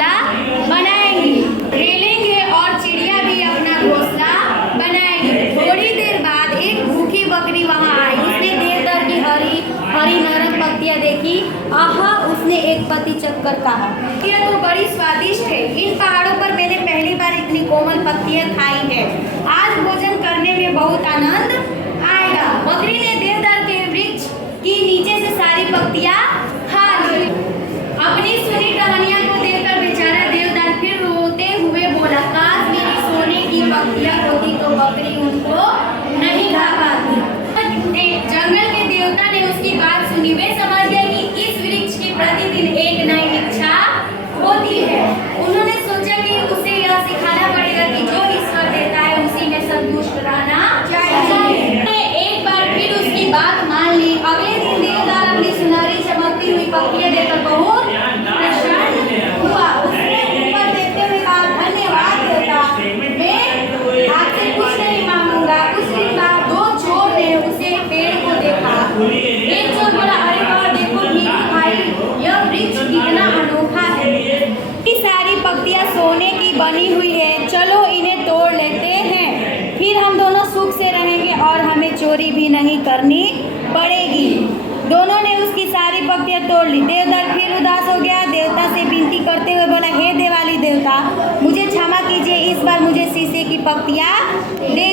घोंसला बनाएंगी, खेलेंगे और चिड़िया भी अपना घोंसला बनाएगी। थोड़ी देर बाद एक भूखी बकरी वहाँ आई। उसने देवदार की हरी हरी नरम पत्तियाँ देखी। आहा, उसने एक पत्ती चखकर कहा, यह तो बड़ी स्वादिष्ट है। इन पहाड़ों पर मैंने पहली बार इतनी कोमल पत्तियाँ खाई है। आज भोजन करने में बहुत आनंद आएगा। बकरी ने देवदार के वृक्ष की नीचे से सारी पत्तियाँ खा ली। अपनी सुनी टहनियाँ को देखकर बेचारा देवदार फिर रोते हुए बोला, काश मेरी सोने की पत्तियाँ होती तो बकरी उनको नहीं खा पाती। जंगल के देवता ने उसकी बात सुनी। वे समझ गए कि इस वृक्ष की प्रतिदिन एक नई इच्छा होती है। उन्होंने सोचा कि उसे यह सिखाना पड़ेगा कि जो ईश्वर देता है उसी में संतुष्ट रहना चाहिए। एक बार फिर उसकी बात मान ली। अगले दिन देवदार अपनी सुनहरी चमकती हुई पत्तियां देकर बहुत प्रसन्न हुआ। उसने ऊपर देखते हुए कहा, धन्यवाद देवता, मैं आपसे कुछ नहीं मांगूंगा। कुछ दिन बाद दो चोर ने उसे पेड़ को देखा। एक चोर बोला, अरे वाह, देखो नीलू भाई, यह वृक्ष कितना अनोखा है। ये सारी पत्तियां सोने की बनी हुई है, चलो इन्हें तोड़ लेते हैं, फिर हम दोनों सुख से रहेंगे और हमें चोरी भी नहीं करनी पड़ेगी। दोनों ने उसकी सारी पत्तियां तोड़ ली। देवदार फिर उदास हो गया। देवता से विनती करते हुए बोला, हे देवाली देवता, मुझे क्षमा कीजिए, इस बार मुझे शीशे की पत्तियां दे